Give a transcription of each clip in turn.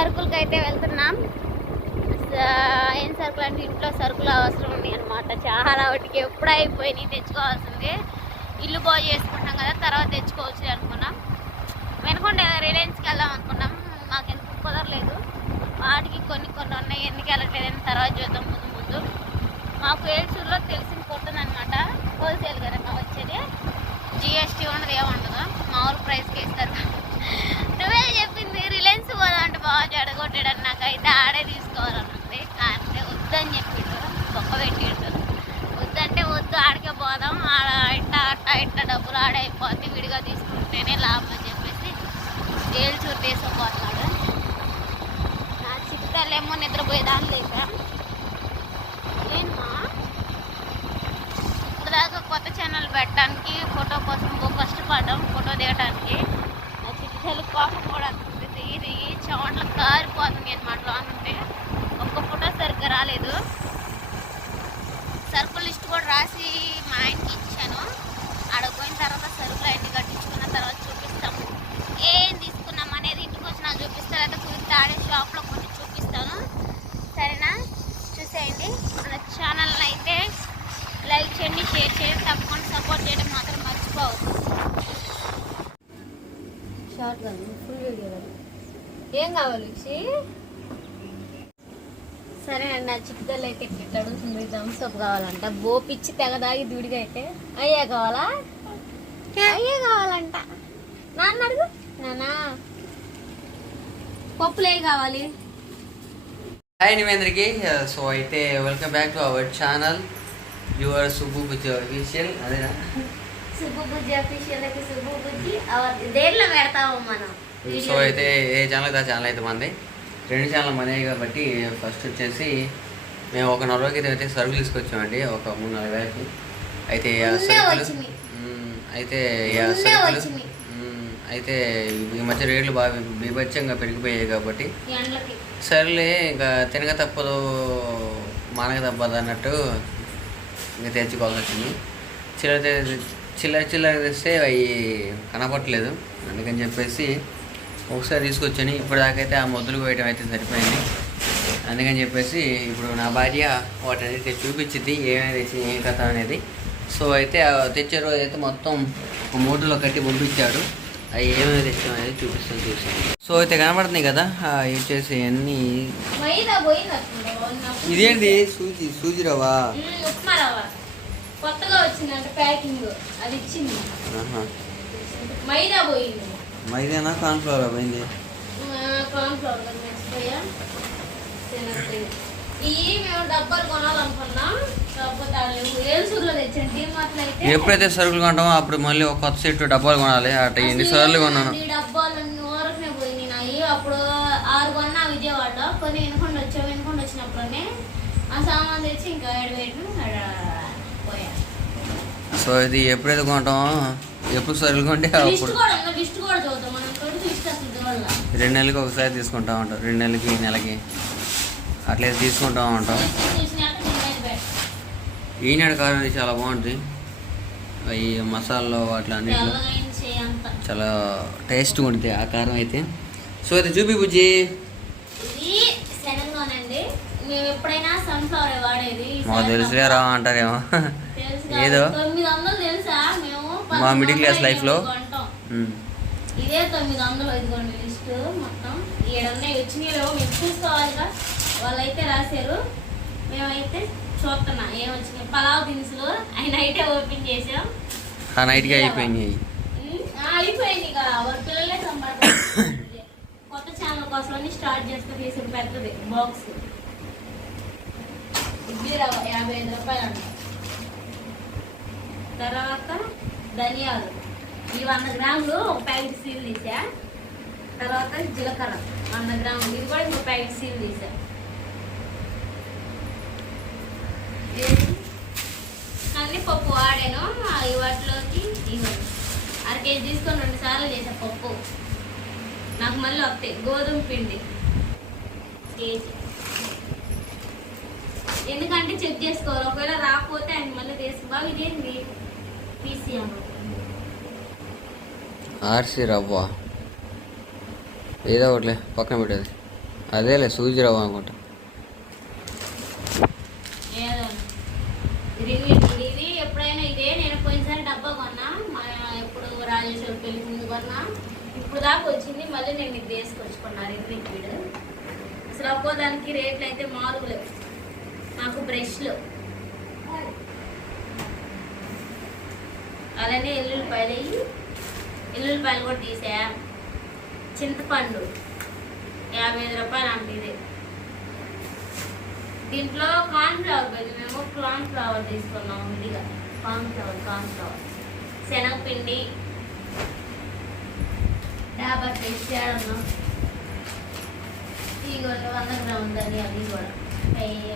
సరుకులకి అయితే వెళ్తున్నాం. ఏం సరుకులు అంటే ఇంట్లో సరుకులు అవసరం ఉన్నాయి అనమాట. చాలా వాటికి ఎప్పుడు అయిపోయినాయి, తెచ్చుకోవాల్సింది. ఇల్లు బాగు చేసుకుంటాం కదా, తర్వాత తెచ్చుకోవచ్చు అనుకున్నాం. వెనుకొండ రిలయన్స్కి వెళ్దాం అనుకున్నాం, మాకు ఎందుకు కుదరలేదు. వాటికి కొన్ని ఉన్నాయి, ఎందుకు వెళ్ళట్లేదని తర్వాత చూద్దాం ముందు. మాకు ఏడ్చూరులో తెలిసిన కొట్టుందనమాట, హోల్సేల్ కదా మాకు వచ్చేది. జిఎస్టీ ఉండదు, ఏముండదు, మామూలు ప్రైస్కి ఇస్తారు. నువ్వే చెప్పింది రిలయన్స్ పోదా అంటే బాగా జడగొట్టాడని, నాకైతే ఆడే తీసుకోవాలన్నది. అంటే వద్దని చెప్పిండు, బొక్క పెట్టిండు. వద్దంటే వద్దు, ఆడికే పోదాం, ఆడ ఇట్లా డబ్బులు ఆడే అయిపోద్ది, విడిగా తీసుకుంటేనే లాభం అని చెప్పేసి ఏల్చూరు తీసుకుపోతున్నాడు. నా చిక్కలేమో నిద్రపోయేదాన్ని లేక ఏమా ఇప్పటిదాకా కొత్త ఛానల్ పెట్టడానికి ఫోటో కోసం కష్టపడ్డాం, ఫోటో దిగడానికి. ఆ చిట్టాలు కోపం కూడా దిగి చోట్ల కారిపోతుంది అనమాట. లోనుంటే ఒక్క ఫోటో సరిగ్గా రాలేదు. సరుకుల లిస్ట్ కూడా రాసి మా ఆయనకి ఇచ్చాను. ఆడకు పోయిన తర్వాత సరుకులు అన్ని కట్టించుకున్న తర్వాత చూపిస్తాము ఏం తీసుకున్నాం అనేది. ఇంటికి వచ్చి నాకు చూపిస్తారు, అయితే కుదిరితే ఆడే షాప్లో కొన్ని చూపిస్తాను, సరేనా? చూసేయండి. మన ఛానల్ని అయితే లైక్ చేయండి, షేర్ చేయండి, తప్పకుండా సపోర్ట్ చేయడం మాత్రం మర్చిపోవద్దు. షార్ట్ కాదు, ఫుల్ వీడియో కాదు. ఏం కావాలి సరే అండి. నా చిక్కుదల్లు అయితే ఇట్లా అడుగుతుంది, థమ్స్ అప్ కావాలంట. బోపిచ్చి తెగదాగి దుడిగా అయితే అయ్యే కావాలా, అయ్యే కావాలంట. నాన్న అడుగు, నానా పప్పులు ఏ కావాలి? హాయ్ నివేంద్రకి. సో అయితే welcome back to our channel, your Subbu Bujji official. అదేనా, సుబ్బు బుజ్జి అఫీషియల్ అయితే సుబ్బు బుజ్జి దేంట్లో పెడతాము మనం. సో అయితే ఏ ఛానల్ ఆ ఛానల్ అయితే మంది, 2 ఛానల్ మనయ్య కాబట్టి ఫస్ట్ వచ్చేసి మేము ఒక 4 రోజులకి అయితే సరుకులు తీసుకొచ్చామండి, ఒక 3-4 వేలకి. అయితే అయితే ఈ మధ్య రేట్లు బాగా బీభత్సంగా పెరిగిపోయాయి కాబట్టి సరేలే ఇంకా తినక తప్పదు మానక తప్పదు అన్నట్టు ఇంకా తెచ్చుకోవాల్సి వచ్చింది. చిల్లర తెస్తే అవి కనపట్లేదు, అందుకని చెప్పేసి ఒకసారి తీసుకొచ్చాను. ఇప్పటిదాకైతే ఆ మొదలు పోయటం అయితే సరిపోయింది. అందుకని చెప్పేసి ఇప్పుడు నా భార్య వాటి చూపించింది ఏమేమి తెచ్చి ఏం కథ అనేది. సో అయితే తెచ్చే రోజు అయితే మొత్తం ఒక మూటలో కట్టి పంపించాడు. అవి ఏమేమి తెచ్చాం అనేది చూపిస్తాను, చూసాను. సో అయితే కనబడుతున్నాయి కదా, వచ్చేసి అన్నీ. ఇదేంటి సూజీ రవ్వా, కొత్తగా వచ్చిందంటే ప్యాకింగ్ అది ఇచ్చింది. మైదా పోయింది. మైదానా కార్న్ఫ్లవర్ పోయింది? కార్న్ఫ్లవర్ మర్చిపోయా. ఇవి మేము డబ్బాలు కొనాలనుకున్నాం, ఎప్పుడైతే సరుకులు కొంటామో అప్పుడు మళ్ళీ ఒక కొత్త సెట్ డబ్బాలు కొనాలి. అటు ఎన్నిసార్లు కొన్నాను. ఈ డబ్బాలన్నీ ఊరకనే పోయినాయి. అప్పుడు 6 కొన్నా విజయవాడలో, కొన్ని వెనుకొండ వచ్చినప్పుడునే ఆ సామాన్ తెచ్చి ఇంకా 7 పోయా. సో ఇది ఎప్పుడైతే కొంటామో, ఎప్పుడు సరుకులు కొంటే అప్పుడు 2 నెలలకి ఒకసారి తీసుకుంటా ఉంటాం, 2 నెలలకి నెలకి అట్లయితే తీసుకుంటా ఉంటాం. ఈనాడు కారం చాలా బాగుంటుంది, ఈ మసాలాలో అట్లా అన్నింటిలో చాలా టేస్ట్గా ఉంటుంది ఆ కారం అయితే. సో అయితే చూపి బుజ్జి. మాకు తెలుసులే రా అంటారేమో ఏదో మా మిడిల్ క్లాస్ లైఫ్లో. ఇదే 900 ఇదిగోండి లిస్ట్ మొత్తం. 7 వచ్చినాయి, మేము చూసుకోవాలిగా. వాళ్ళైతే రాశారు, మేమైతే చూస్తున్నా ఏమొచ్చినాయి. పలావ్ దినుసులు అవి నైటే ఓపెన్ చేసాం. నైట్గా అయిపోయినాయి ఇక వాళ్ళ పిల్లలే సంపాదించారు. కొత్త ఛానల్ కోసం అన్ని స్టార్ట్ చేస్తే తీసిన పెద్దది బాక్స్. ఇడ్లీ రవ్వ 55 రూపాయలు అంట. తర్వాత ధనియాలు ఈ 100 గ్రాములు ఒక ప్యాకెట్ సీల్ తీసా. తర్వాత జీలకర్ర 100 గ్రాములు, ఇది కూడా ఇంకో ప్యాకెట్ సీల్ తీసా. కందిపప్పు వాడాను, వాటిలోకి 1/2 కేజీ తీసుకొని 2 సార్లు చేసా పప్పు. నాకు మళ్ళీ వస్తాయి. గోధుమ పిండి కేజీ, ఎందుకంటే చెక్ చేసుకోవాలి, ఒకవేళ రాకపోతే ఆయన మళ్ళీ తీసుకుబాగా. ఇదేంటి తీసియాము ఆర్సీ రవ్వ ఏదో ఒకటి పక్కన పెట్టేది. అదేలే సూజీ రవ్వ అనుకుంటా. ఏదో ఇది ఎప్పుడైనా ఇదే. నేను పోయినసారి డబ్బా కొన్నా, ఎప్పుడు రాజేశ్వరి పెళ్లి ముందు కొన్నా. ఇప్పుడు దాకా వచ్చింది, మళ్ళీ నేను ఇది తీసుకొచ్చుకున్నా లిక్విడ్. అసలు ఒక్కోదానికి రేట్లు అయితే మామూలుగా లేవు. నాకు బ్రష్లు, అలానే ఎల్లుల్లిపాయలు కూడా తీసా. చింతపండు 55 రూపాయలు అంటే ఇది. దీంట్లో కార్న్ఫ్లవర్ పోయింది, మేము కార్న్ఫ్లవర్ తీసుకున్నాము విడిగా. కార్న్ఫ్లవర్ శనగపిండి, డాబర్ ఫ్రెష్ ఉన్నాం. ఇవి కూడా 100 గ్రాములు ధనియాలు కూడా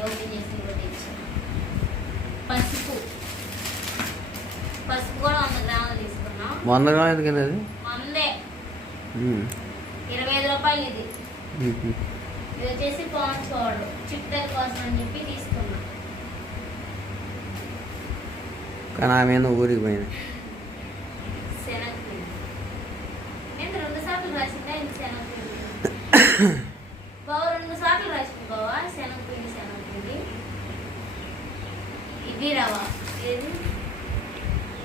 ఓపెన్ చేసి కూడా ఇచ్చాను. పసుపు కూడా 100 గ్రాములు తీసుకున్నాం. 100 గ్రాములు ఎందుకండి అది? 100, 25 రూపాయలు ఇది. ఇది వచ్చేసి పాండ్స్ పౌడర్ చిట్టల కోసం అని చెప్పి తీసుకున్నాం. కానీ ఆమె ఊరికి పోయింది. శనగపిండి నేను 2 సార్లు రాసిందా ఇంత శనగపిండి బావ 2 సార్లు రాసింది బావ. శనగపిండి ఇది రవ్వ. ఏది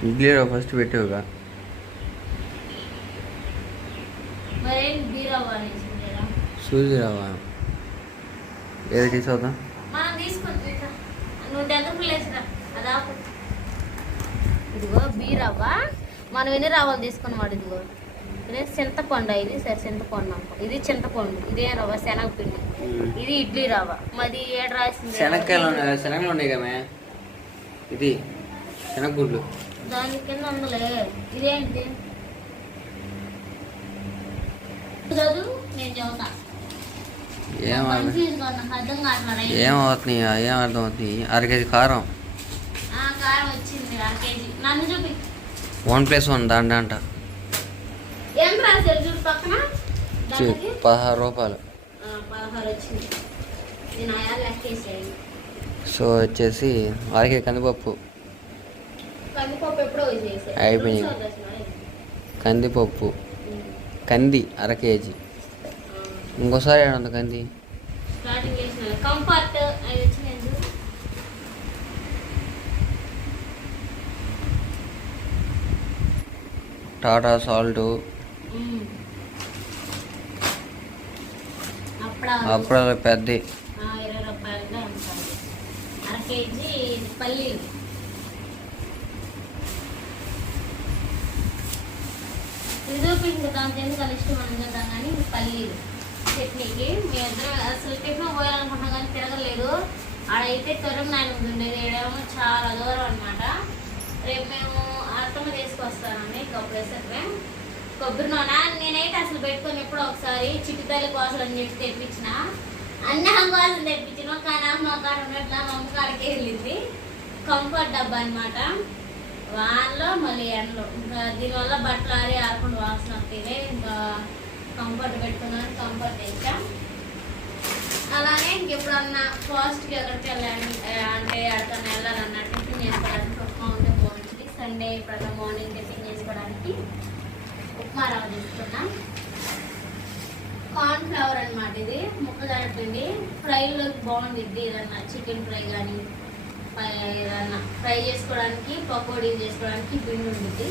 ఇడ్లీ రవ్వ ఫస్ట్ పెట్టావుగా. మరేం ఇడ్లీ రవ్వ అనేసి సూజీ రవ్వ ఏది తీసుకుందాం మనం తీసుకుంటా. నువ్వు దగ్గర ప్లేస్రా అదాపు. ఇదిగో బీ రవ్వ. మనం ఎన్ని రవ్వలు తీసుకున్నవాడు. ఇదిగో ఇది చింతపండు. ఇది సరే చింతపండు అనుకో. ఇది చింతపండు. ఇదే రవ్వ శనగపిండి. ఇది ఇడ్లీ రవ్వ. మరి ఏడు రాసింది శనగలు ఉన్నాయి కదా. ఇది శనగగుడ్లు దాని కింద ఉందలే. ఇదేంటి చదువు నేను చదువుతా. ఏమవుతుంది ఏం అర్థం అవుతుంది. 1/2 కేజీ కారం. కారం వచ్చింది 1/2 కేజీ. నన్ను చూపి. 1+1 దాంట్లో అంట ఏం రాశారు చూడు పక్కన. 16 రూపాయలు. 16 వచ్చింది. నేను ఆయా లెక్కేసాను. సో వచ్చేసి 1/2 కేజీ కందిపప్పు. కందిపప్పు ఎప్పుడో చేసాను. అయిపోయింది. కందిపప్పు కంది 1/2 కేజీ. ఇంకోసారి ఏమంత కంది స్టార్టింగ్ చేసిన కంఫర్ట్ అది వచ్చింది. టాటా సాల్ట్. అప్పుడు పెద్ద 20 రూపాయలుగా ఉంటుంది. 1/2 కేజీ పల్లీలు. ఇది చూపించింది దాంట్లో ఎందుకు ఇష్టం అని చూద్దాం. కానీ పల్లీలు చట్నీకి మేమిద్దరం అసలు టిఫిన్ పోయాలనుకుంటున్నాం కానీ తిరగలేదు. ఆడైతే తొరగనాయన ఉండేది. ఏడేమో చాలా దూరం అనమాట. రేపు మేము అత్తమ్మ తీసుకొస్తానండి కొబ్బరి కొబ్బరి నూనె. నేనైతే అసలు పెట్టుకొని ఎప్పుడో ఒకసారి చిట్టుతల్లి కోసం అని చెప్పి తెప్పించిన. అన్నం కోసం తెప్పించిన. కానీ అమ్మ కాడ ఉన్నట్ల మా అమ్మ కాడికి వెళ్ళింది. కంఫర్ట్ డబ్బా అనమాట. వాన్లో మళ్ళీ ఎండలో ఇంకా దీనివల్ల బట్టలు ఆరకుండా వాసన వస్తుంది. ఇంకా కంఫర్ట్ పెట్టుకున్నాను. కంఫర్ట్ వేసా. అలానే ఇంకెప్పుడన్నా ఫాస్ట్గా ఎక్కడికి వెళ్ళాలి అంటే ఎక్కడికన్నా వెళ్ళాలన్నా టిఫిన్ చేసుకోవడానికి ఉప్మా ఉంటే బాగుంటుంది. సండే ఎప్పుడన్నా మార్నింగ్ టిఫిన్ చేసుకోవడానికి ఉప్మా రవ్వ తీసుకున్నా. కార్న్ఫ్లవర్ అనమాట. ఇది ముక్కజాడపిండి. ఫ్రైలోకి బాగుంటుంది. ఏదన్నా చికెన్ ఫ్రై కానీ ఏదన్నా ఫ్రై చేసుకోవడానికి పకోడీ చేసుకోవడానికి పిండి ఉంటుంది.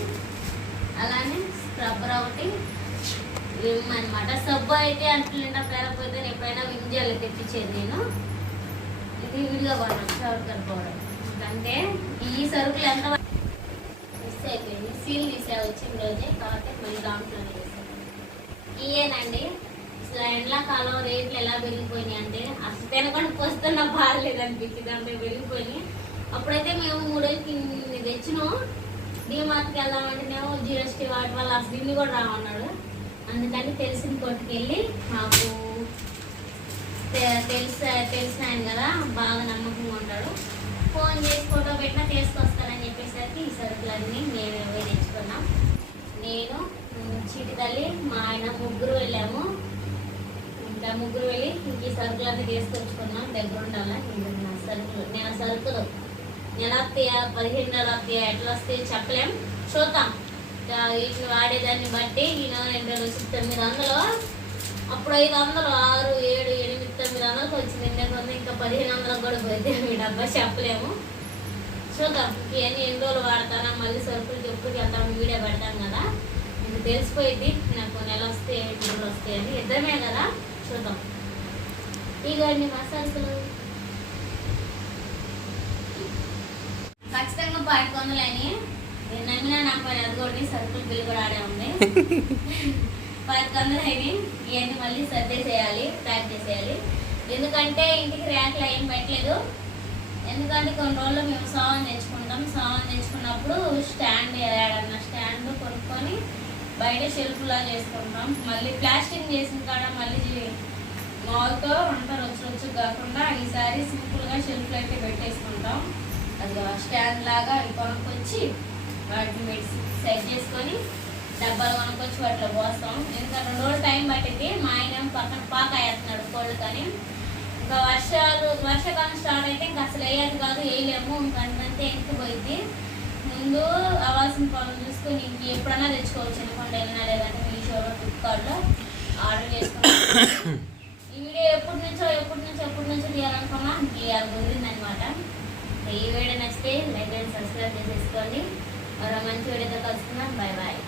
అలానే స్క్రబ్బర్ ఒకటి, విమ్ అనమాట. సబ్బు అయితే అంట్లు నిండా పేరకపోతే నేను ఎప్పుడైనా విమ్ చేయాలి తెప్పించేది నేను. ఇది విడిగా కొన్నాను షవర్కర్ పౌడర్. అంటే ఈ సరుకులు ఎంత మిస్ అయిపోయింది. సీల్ తీసే వచ్చిన రోజే కాబట్టి మళ్ళీ దాంట్లోనే వేసాను. ఇయేనండి. అసలు ఎండాకాలం రేట్లు ఎలా పెరిగిపోయినాయి అంటే అసలు తినకుండా పోస్తున్నా బాగాలేదు అనిపించింది. అంటే పెరిగిపోయినాయి. అప్పుడైతే మేము 3 రోజులకి ఇన్ని తెచ్చినాం. డీమార్ట్కి వెళ్దామంటేనేమో GST వాటి వల్ల అసలు ఇన్ని కూడా రావన్నాడు. అందుకని తెలిసిన కొట్టుకు వెళ్ళి మాకు తెలిసిన ఆయన కదా బాగా నమ్మకంగా ఉంటాడు. ఫోన్ చేసి ఫోటో పెట్టినా తీసుకొస్తానని చెప్పేసరికి ఈ సరుకులన్నీ మేము పోయి తెచ్చుకున్నాం. నేను చీటి తల్లి మా ఆయన ముగ్గురు వెళ్ళాము. ఇంకా ముగ్గురు వెళ్ళి ఇంక ఈ సరుకులన్నీ తీసుకొచ్చుకున్నాం. దగ్గర ఉండాలా నా సరుకులు. నేను సరుకులు నెల వస్తాయా 15 నెలలు వస్తాయా ఎట్లా వస్తాయో చెప్పలేం. చూద్దాం. వీటిని వాడేదాన్ని బట్టి ఈ 2 900 అప్పుడు 500, 6, 7, 8, 900 వచ్చింది. ఇంకా 1500 కూడా పోయింది. మీ డబ్బా చెప్పలేము. చూద్దాం ఇవన్నీ ఎన్ని రోజులు వాడతానా, మళ్ళీ సరుకులకి ఎప్పుడు వెళ్తాం, వీడియో పెడతాం కదా, మీకు తెలిసిపోయింది. నాకు నెల వస్తే 7 రోజులు వస్తాయని, ఇద్దరమే కదా, చూద్దాం. ఇవన్నీ మా సరుకులు ఖచ్చితంగా 500 అని నేను నమ్మినా నమ్మని, అది కూడా సరుకులు బిల్లు కూడా ఆడే ఉంది. 500 అయినాయి. ఇవన్నీ మళ్ళీ సర్దేసేయాలి, ప్యాక్ చేసేయాలి. ఎందుకంటే ఇంటికి ర్యాక్లు ఏం పెట్టలేదు. ఎందుకంటే కొన్ని రోజులు మేము సామాన్ తెచ్చుకుంటాం. సామాన్ తెచ్చుకున్నప్పుడు స్టాండ్ ఏడన్నా స్టాండ్ కొనుక్కొని బయట షెల్ఫ్లా చేసుకుంటాం. మళ్ళీ ప్లాస్టిక్ చేసిన కాడ మళ్ళీ మాల్తో అంటారు వచ్చి కాకుండా ఈసారి సింపుల్గా షెల్ఫ్లో అయితే పెట్టేసుకుంటాం. అది స్టాండ్ లాగా కొనుక్కొచ్చి వాటిని సెట్ చేసుకొని డబ్బాలు కొనుక్కొచ్చి వాటిలో పోస్తాం. ఎందుకంటే 2 రోజులు టైం పట్టింది. మా ఆయన పక్కన పాక వేస్తున్నాడు కోళ్ళు. కానీ ఇంకా వర్షాకాలం స్టార్ట్ అయితే ఇంకా అసలు వేయాలి కాదు, వేయలేము. ఇంకంతే ఎక్కిపోయింది. ముందు అవ్వాల్సిన పనులు చూసుకొని ఇంక ఎప్పుడన్నా తెచ్చుకోవచ్చు. ఎందుకంటే వెళ్ళినా లేదంటే మీషోలో, ఫ్లిప్కార్ట్లో ఆర్డర్ చేసుకున్నాం. ఈ వీడియో ఎప్పటి నుంచో తీయాలనుకున్నా, ఇవాళ కుదిరిందనమాట. ఈ వీడియో నచ్చితే లైక్ అండ్ సబ్స్క్రైబ్ చేసేసుకోండి. మరో మంచి వీడియోతో కలుసుకుందాం. Bye bye.